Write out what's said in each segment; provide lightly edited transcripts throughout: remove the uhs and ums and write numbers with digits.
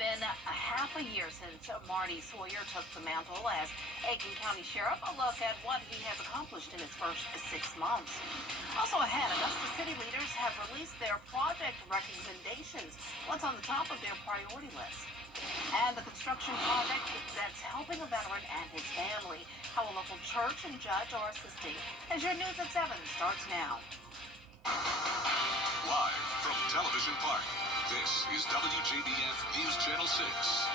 been a half a year since Marty Sawyer took the mantle as Aiken County Sheriff. A look at what he has accomplished in his first 6 months. Also ahead, Augusta city leaders have released their project recommendations. What's on the top of their priority list? And the construction project that's helping a veteran and his family. How a local church and judge are assisting. As your news at 7 starts now. Live from Television Park, this is WJBF News Channel 6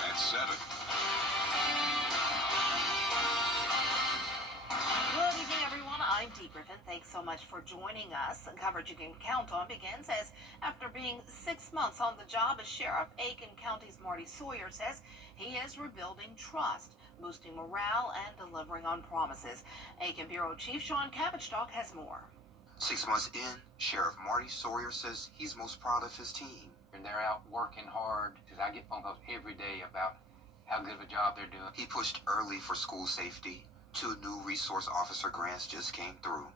at 7. Good evening, everyone. I'm Dee Griffin. Thanks so much for joining us. Coverage you can count on begins as after being 6 months on the job as sheriff, Aiken County's Marty Sawyer says he is rebuilding trust, boosting morale, and delivering on promises. Aiken Bureau Chief Sean Cabbage-Stock has more. 6 months in, Sheriff Marty Sawyer says he's most proud of his team. And they're out working hard, because I get phone calls every day about how good of a job they're doing. He pushed early for school safety. 2 new resource officer grants just came through.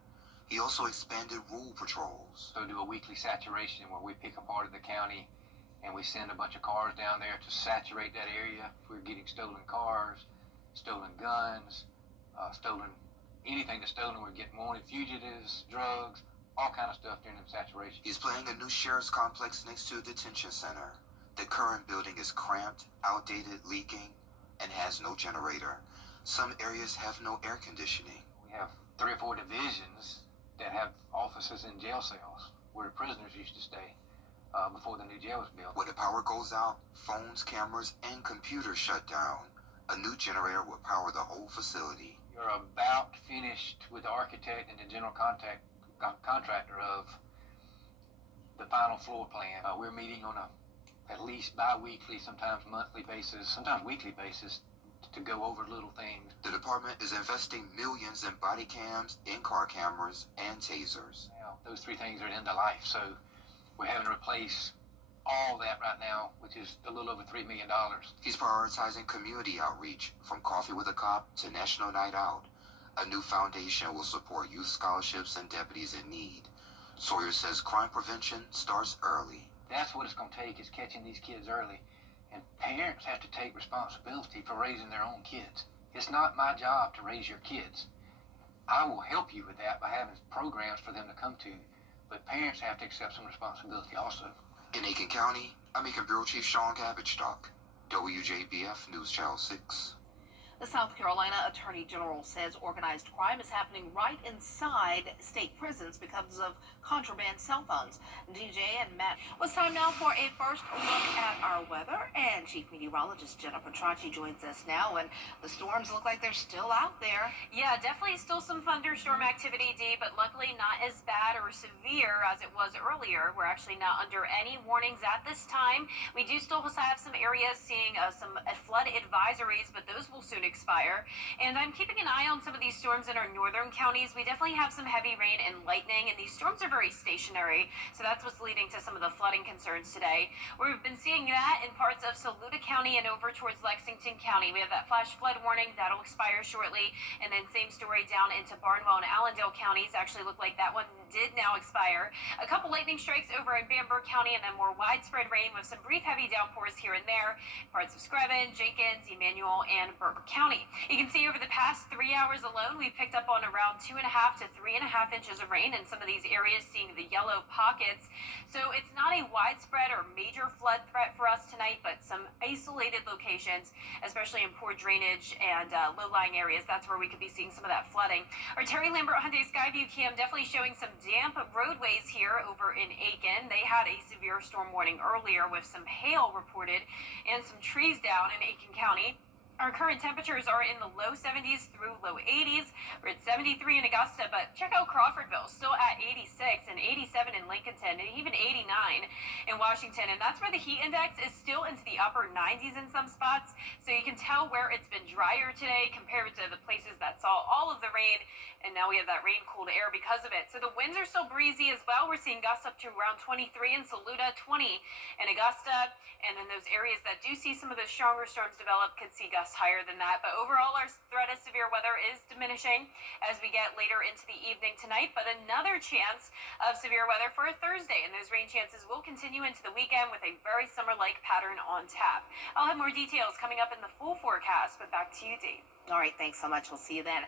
He also expanded rural patrols. So do a weekly saturation where we pick a part of the county and we send a bunch of cars down there to saturate that area. If we're getting stolen cars, stolen guns, anything that's stolen, we're getting wanted fugitives, drugs, all kind of stuff during the saturation. He's planning a new sheriff's complex next to a detention center. The current building is cramped, outdated, leaking, and has no generator. Some areas have no air conditioning. We have 3 or 4 divisions that have offices in jail cells where the prisoners used to stay before the new jail was built. When the power goes out, phones, cameras, and computers shut down. A new generator will power the whole facility. You're about finished with the architect and the general contractor of the final floor plan. We're meeting on at least bi-weekly, sometimes monthly basis, sometimes weekly basis to go over little things. The department is investing millions in body cams, in-car cameras, and tasers. Now, those 3 things are end of life, so we're having to replace all that right now, which is a little over $3 million. He's prioritizing community outreach, from Coffee with a Cop to National Night Out. A new foundation will support youth scholarships and deputies in need. Sawyer says crime prevention starts early. That's what it's going to take, is catching these kids early. And parents have to take responsibility for raising their own kids. It's not my job to raise your kids. I will help you with that by having programs for them to come to. But parents have to accept some responsibility also. In Aiken County, I'm Aiken Bureau Chief Sean Cabbage-Stock, WJBF News Channel 6. The South Carolina Attorney General says organized crime is happening right inside state prisons because of contraband cell phones. DJ and Matt, well, it's time now for a first look at our weather, and Chief Meteorologist Jenna Petracci joins us now, and the storms look like they're still out there. Yeah, definitely still some thunderstorm activity, Dee, but luckily not as bad or severe as it was earlier. We're actually not under any warnings at this time. We do still have some areas seeing some flood advisories, but those will soon expire. And I'm keeping an eye on some of these storms in our northern counties. We definitely have some heavy rain and lightning, and these storms are very stationary, so that's what's leading to some of the flooding concerns today. We've been seeing that in parts of Saluda County and over towards Lexington County. We have that flash flood warning that'll expire shortly, and then same story down into Barnwell and Allendale counties. Actually look like that one did now expire. A couple lightning strikes over in Bamberg County, and then more widespread rain with some brief heavy downpours here and there. Parts of Screven, Jenkins, Emmanuel, and Berber County. You can see over the past 3 hours alone, we've picked up on around 2.5 to 3.5 inches of rain in some of these areas, seeing the yellow pockets. So it's not a widespread or major flood threat for us tonight, but some isolated locations, especially in poor drainage and low-lying areas. That's where we could be seeing some of that flooding. Our Terry Lambert Hyundai Skyview cam definitely showing some damp roadways here over in Aiken. They had a severe storm warning earlier with some hail reported and some trees down in Aiken County. Our current temperatures are in the low 70s through low 80s. We're at 73 in Augusta, but check out Crawfordville, still at 86, and 87 in Lincolnton, and even 89 in Washington. And that's where the heat index is still into the upper 90s in some spots. So you can tell where it's been drier today compared to the places that saw all of the rain. And now we have that rain-cooled air because of it. So the winds are still breezy as well. We're seeing gusts up to around 23 in Saluda, 20 in Augusta. And then those areas that do see some of those stronger storms develop could see gusts higher than that. But overall, our threat of severe weather is diminishing as we get later into the evening tonight. But another chance of severe weather for Thursday, and those rain chances will continue into the weekend with a very summer-like pattern on tap. I'll have more details coming up in the full forecast, but back to you, Dee. All right, thanks so much. We'll see you then.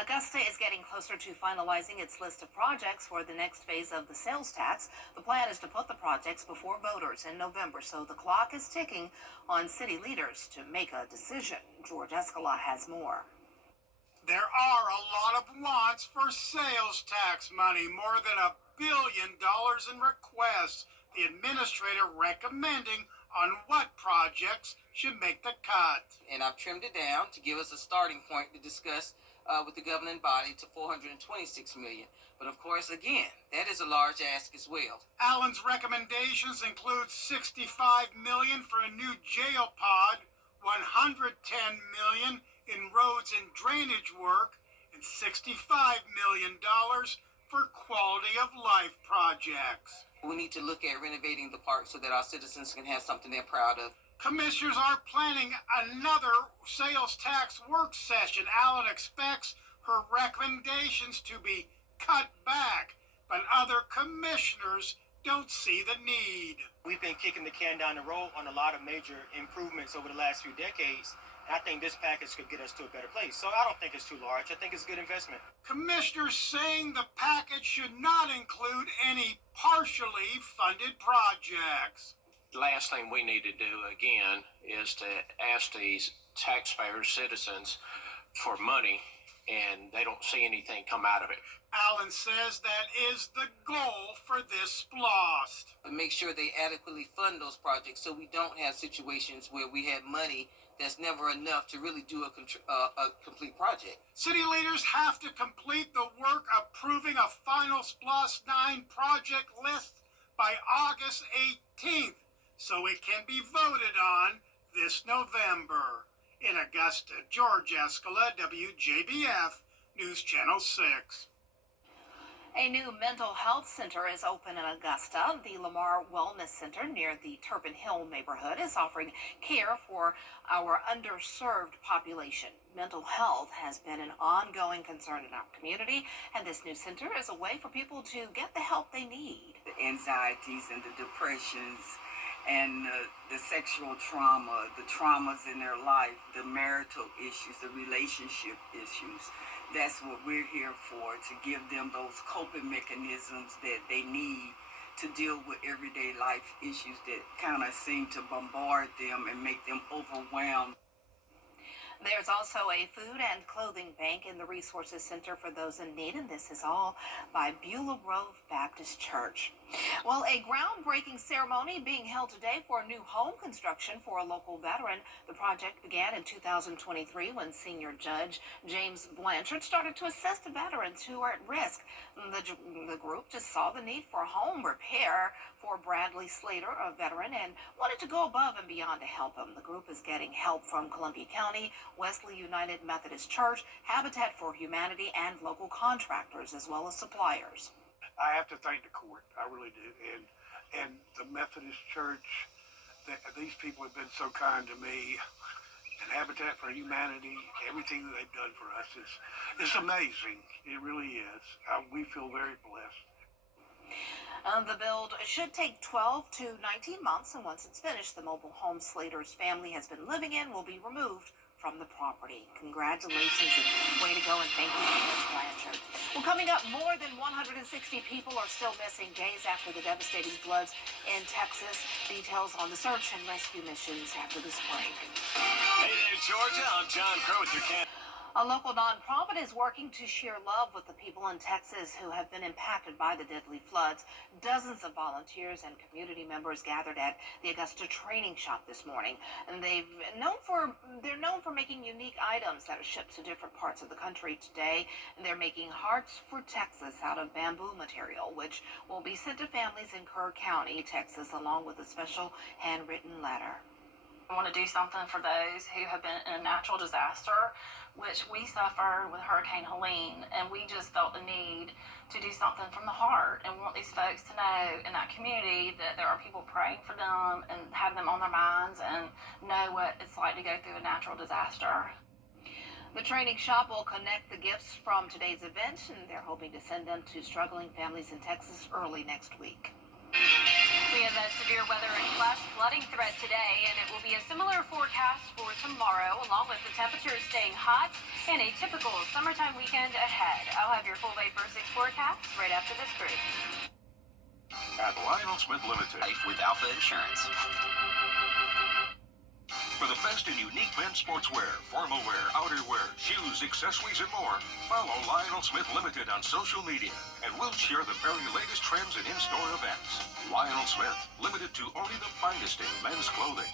Augusta is getting closer to finalizing its list of projects for the next phase of the sales tax. The plan is to put the projects before voters in November, so the clock is ticking on city leaders to make a decision. George Escalon has more. There are a lot of wants for sales tax money, more than $1 billion in requests. The administrator recommending on what projects should make the cut. And I've trimmed it down to give us a starting point to discuss with the governing body to $426 million. But of course, again, that is a large ask as well. Allen's recommendations include $65 million for a new jail pod, $110 million in roads and drainage work, and $65 million for quality of life projects. We need to look at renovating the park so that our citizens can have something they're proud of. Commissioners are planning another sales tax work session. Allen expects her recommendations to be cut back, but other commissioners don't see the need. We've been kicking the can down the road on a lot of major improvements over the last few decades. I think this package could get us to a better place. So I don't think it's too large. I think it's a good investment. Commissioners saying the package should not include any partially funded projects. The last thing we need to do, again, is to ask these taxpayers, citizens, for money, and they don't see anything come out of it. Allen says that is the goal for this SPLOST. But make sure they adequately fund those projects so we don't have situations where we have money that's never enough to really do a complete project. City leaders have to complete the work approving a final SPLOST 9 project list by August 18th, so it can be voted on this November. In Augusta, George Escala, WJBF, News Channel 6. A new mental health center is open in Augusta. The Lamar Wellness Center near the Turpin Hill neighborhood is offering care for our underserved population. Mental health has been an ongoing concern in our community, and this new center is a way for people to get the help they need. The anxieties and the depressions and the sexual trauma, the traumas in their life, the marital issues, the relationship issues. That's what we're here for, to give them those coping mechanisms that they need to deal with everyday life issues that kind of seem to bombard them and make them overwhelmed. There's also a food and clothing bank in the Resources Center for those in need, and this is all by Beulah Grove Baptist Church. Well, a groundbreaking ceremony being held today for a new home construction for a local veteran. The project began in 2023 when senior judge James Blanchard started to assist veterans who are at risk. The group just saw the need for home repair for Bradley Slater, a veteran, and wanted to go above and beyond to help him. The group is getting help from Columbia County, Wesley United Methodist Church, Habitat for Humanity, and local contractors, as well as suppliers. I have to thank the court, I really do, and the Methodist Church. These people have been so kind to me, and Habitat for Humanity. Everything that they've done for us is amazing. It really is. We feel very blessed. The build should take 12 to 19 months, and once it's finished, the mobile home Slater's family has been living in will be removed from the property. Congratulations and way to go, and thank you to Ms. Blanchard. Well, coming up, more than 160 people are still missing days after the devastating floods in Texas. Details on the search and rescue missions after this break. Hey there, Georgia. I'm John Crow with your A local nonprofit is working to share love with the people in Texas who have been impacted by the deadly floods. Dozens of volunteers and community members gathered at the Augusta Training Shop this morning, and they're known for making unique items that are shipped to different parts of the country today. And they're making Hearts for Texas out of bamboo material, which will be sent to families in Kerr County, Texas, along with a special handwritten letter. I want to do something for those who have been in a natural disaster, which we suffered with Hurricane Helene, and we just felt the need to do something from the heart and want these folks to know in that community that there are people praying for them and have them on their minds and know what it's like to go through a natural disaster. The training shop will connect the gifts from today's event, and they're hoping to send them to struggling families in Texas early next week. We have that severe weather and flash flooding threat today, and it will be a similar forecast for tomorrow, along with the temperatures staying hot and a typical summertime weekend ahead. I'll have your full Vapor 6 forecast right after this break. At Lionel Smith Limited. Life with Alpha Insurance. For the best in unique men's sportswear, formal wear, outerwear, shoes, accessories, and more, follow Lionel Smith Limited on social media, and we'll share the very latest trends and in-store events. Lionel Smith, limited to only the finest in men's clothing.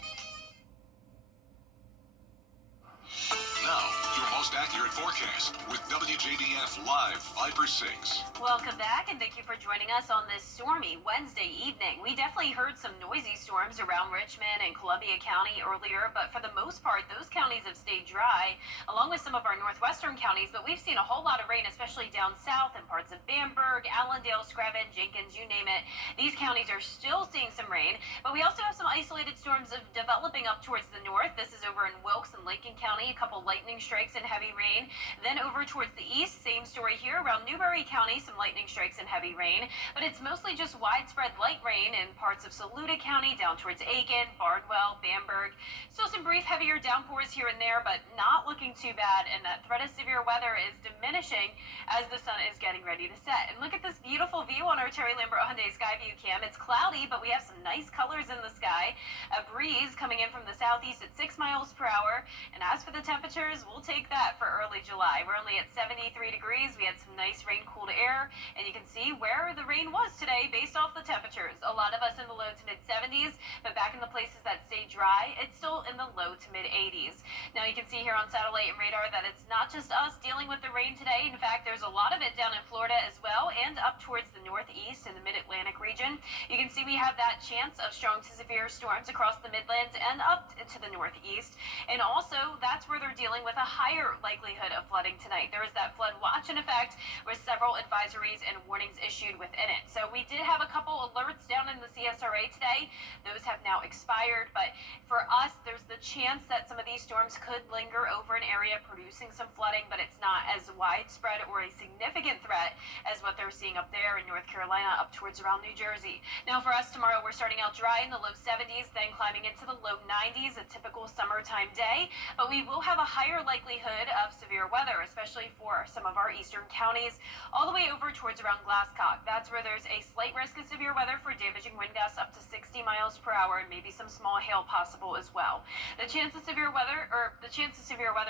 Now, your most accurate forecast with WJBF Live Viper 6. Welcome back, and thank you for joining us on this stormy Wednesday evening. We definitely heard some noisy storms around Richmond and Columbia County earlier, but for the most part, those counties have stayed dry, along with some of our northwestern counties, but we've seen a whole lot of rain, especially down south in parts of Bamberg, Allendale, Scranton, Jenkins, you name it. These counties are still seeing some rain, but we also have some isolated storms developing up towards the north. This is over in Wilkes and Lincoln County, a couple lightning strikes and heavy rain. Then over towards the east, same story here around Newberry County, some lightning strikes and heavy rain, but it's mostly just widespread light rain in parts of Saluda County down towards Aiken, Barnwell, Bamberg. Still some brief heavier downpours here and there, but not looking too bad, and that threat of severe weather is diminishing as the sun is getting ready to set. And look at this beautiful view on our Terry Lambert Hyundai Skyview cam. It's cloudy, but we have some nice colors in the sky. A breeze coming in from the southeast at 6 miles per hour, and as for the temperatures, we'll take that for early July. We're only at 73 degrees. We had some nice rain-cooled air, and you can see where the rain was today based off the temperatures. A lot of us in the low to mid-70s, but back in the places that stay dry, it's still in the low to mid-80s. Now you can see here on satellite and radar that it's not just us dealing with the rain today. In fact, there's a lot of it down in Florida as well, and up towards the northeast and the mid-Atlantic region. You can see we have that chance of strong to severe storms across the Midlands and up to the northeast. And also, that's where they're dealing with a higher likelihood of flooding tonight. There is that flood watch in effect with several advisories and warnings issued within it. So we did have a couple alerts down in the CSRA today. Those have now expired, but for us, there's the chance that some of these storms could linger over an area producing some flooding, but it's not as widespread or a significant threat as what they're seeing up there in North Carolina up towards around New Jersey. Now for us tomorrow, we're starting out dry in the low 70s, then climbing into the low 90s, a typical summertime day, but we will have a higher likelihood of severe weather, especially for some of our eastern counties, all the way over towards around Glasscock. That's where there's a slight risk of severe weather for damaging wind gusts up to 60 miles per hour and maybe some small hail possible as well. The chance of severe weather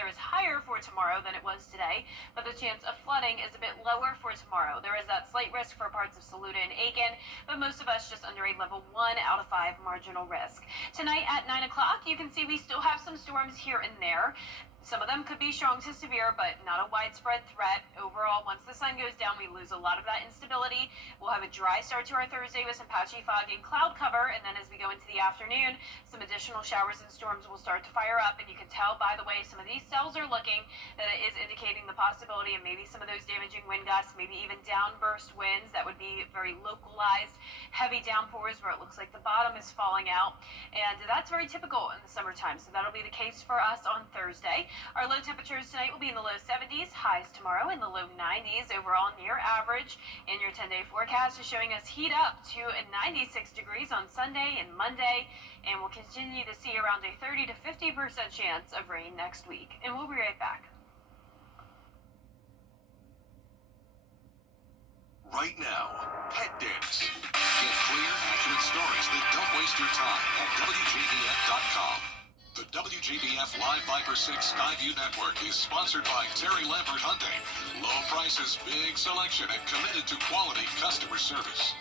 is higher for tomorrow than it was today, but the chance of flooding is a bit lower for tomorrow. There is that slight risk for parts of Saluda and Aiken, but most of us just under a level 1 out of 5 marginal risk. Tonight at 9 o'clock, you can see we still have some storms here and there. Some of them could be strong to severe, but not a widespread threat. Overall, once the sun goes down, we lose a lot of that instability. We'll have a dry start to our Thursday with some patchy fog and cloud cover, and then as we go into the afternoon, some additional showers and storms will start to fire up, and you can tell by the way some of these cells are looking that it is indicating the possibility of maybe some of those damaging wind gusts, maybe even downburst winds that would be very localized, heavy downpours where it looks like the bottom is falling out, and that's very typical in the summertime, so that'll be the case for us on Thursday. Our low temperatures tonight will be in the low 70s, highs tomorrow in the low 90s, overall near average. And your 10-day forecast is showing us heat up to 96 degrees on Sunday and Monday, and we'll continue to see around a 30 to 50% chance of rain next week. And we'll be right back. Right now, Pet Dance. Get clear, accurate stories that don't waste your time at WJBF.com. The WJBF Live Viper 6 Skyview Network is sponsored by Terry Lambert Hyundai. Low prices, big selection, and committed to quality customer service.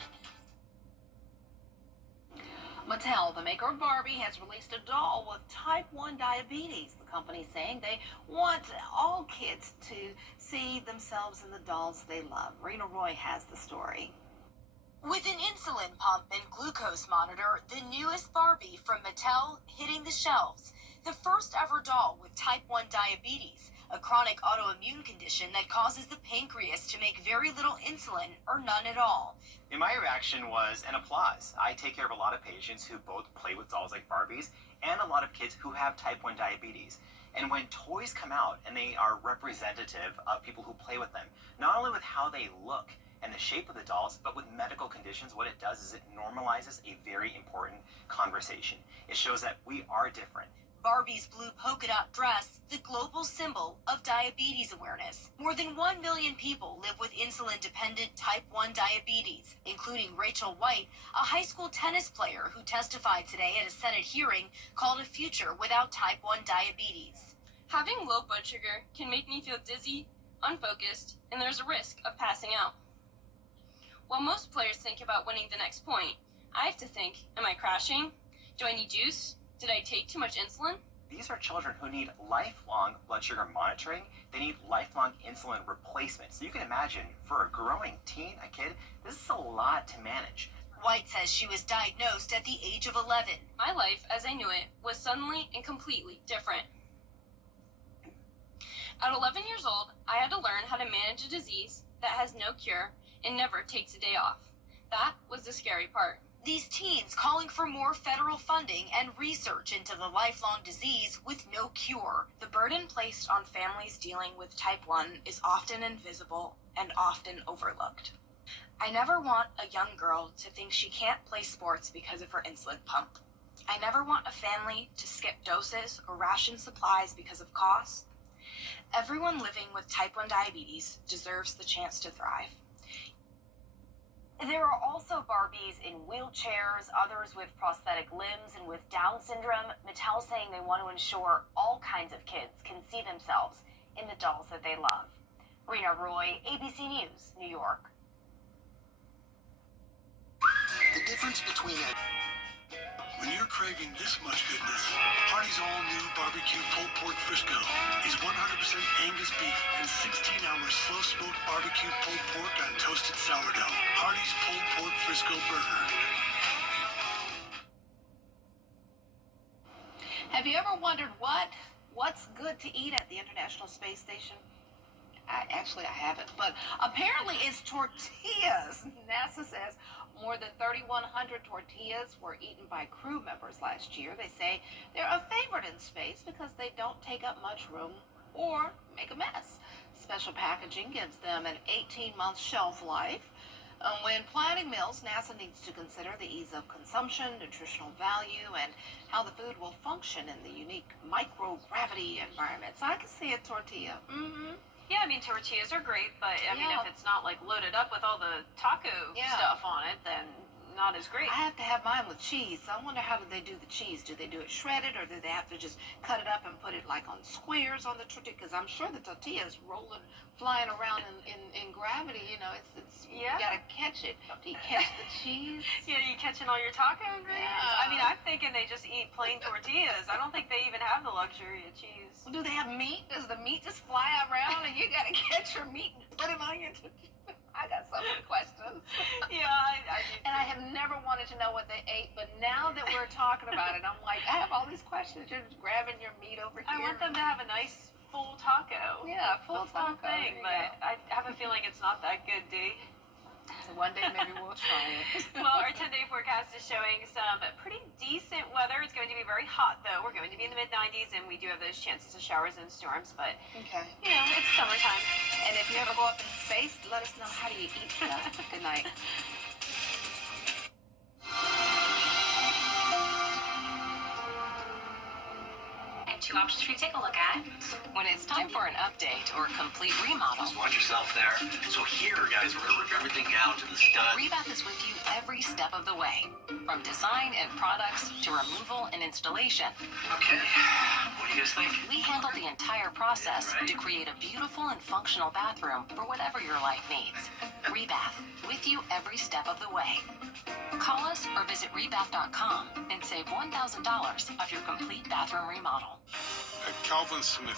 Mattel, the maker of Barbie, has released a doll with type 1 diabetes. The company saying they want all kids to see themselves in the dolls they love. Rena Roy has the story. With an insulin pump and glucose monitor, the newest Barbie from Mattel hitting the shelves. The first ever doll with type 1 diabetes, a chronic autoimmune condition that causes the pancreas to make very little insulin or none at all. And my reaction was an applause. I take care of a lot of patients who both play with dolls like Barbies and a lot of kids who have type 1 diabetes. And when toys come out and they are representative of people who play with them, not only with how they look and the shape of the dolls, but with medical conditions, what it does is it normalizes a very important conversation. It shows that we are different. Barbie's blue polka dot dress, the global symbol of diabetes awareness. More than 1 million people live with insulin-dependent type 1 diabetes, including Rachel White, a high school tennis player who testified today at a Senate hearing called A Future Without Type 1 Diabetes. Having low blood sugar can make me feel dizzy, unfocused, and there's a risk of passing out. While most players think about winning the next point, I have to think, am I crashing? Do I need juice? Did I take too much insulin? These are children who need lifelong blood sugar monitoring. They need lifelong insulin replacement. So you can imagine, for a growing teen, a kid, this is a lot to manage. White says she was diagnosed at the age of 11. My life, as I knew it, was suddenly and completely different. At 11 years old, I had to learn how to manage a disease that has no cure and never takes a day off. That was the scary part. These teens calling for more federal funding and research into the lifelong disease with no cure. The burden placed on families dealing with type 1 is often invisible and often overlooked. I never want a young girl to think she can't play sports because of her insulin pump. I never want a family to skip doses or ration supplies because of costs. Everyone living with type 1 diabetes deserves the chance to thrive. There are also Barbies in wheelchairs, others with prosthetic limbs and with Down syndrome. Mattel saying they want to ensure all kinds of kids can see themselves in the dolls that they love. Rena Roy, ABC News, New York. The difference between when you're craving this much goodness, Hardee's all-new barbecue pulled pork Frisco is 100% Angus beef and 16-hour slow-smoked barbecue pulled pork on toasted sourdough. Hardee's pulled pork Frisco burger. Have you ever wondered what's good to eat at the International Space Station? I haven't, but apparently it's tortillas. NASA says more than 3,100 tortillas were eaten by crew members last year. They say they're a favorite in space because they don't take up much room or make a mess. Special packaging gives them an 18-month shelf life. When planning meals, NASA needs to consider the ease of consumption, nutritional value, and how the food will function in the unique microgravity environment. So I can see a tortilla. Yeah, I mean, tortillas are great, but I mean, if it's not like loaded up with all the taco stuff on it, then not as great. I have to have mine with cheese. So I wonder, how do they do the cheese? Do they do it shredded, or do they have to just cut it up and put it like on squares on the tortilla? Because I'm sure the tortilla is rolling, flying around in gravity. You know, it's you gotta catch it. Do you catch the cheese? Yeah, you catching all your taco ingredients? Yeah. I mean, I'm thinking they just eat plain tortillas. I don't think they even have the luxury of cheese. Well, do they have meat? Does the meat just fly around and you gotta catch your meat and put it on your tortilla? I got so many questions. Yeah, I do. And I have never wanted to know what they ate, but now that we're talking about it, I'm like, I have all these questions. You're just grabbing your meat over here. I want them to have a nice full taco. Yeah, full the full taco. thing, but I have a feeling it's not that good, Dee. So one day maybe we'll try it. Well, our 10-day forecast is showing some pretty decent weather. It's going to be very hot, though. We're going to be in the mid-90s, and we do have those chances of showers and storms, but, you know, it's summertime. And if you ever go up in space, let us know, how do you eat stuff. Good night. Two options for you to take a look at. When it's time for an update or complete remodel, Just watch yourself there. So here, guys, we're going to rip everything down to the stud. Rebath is with you every step of the way. From design and products to removal and installation. Okay, what do you guys think? We handle the entire process to create a beautiful and functional bathroom for whatever your life needs. Rebath, with you every step of the way. Call us or visit rebath.com and save $1,000 off your complete bathroom remodel. At Calvin Smith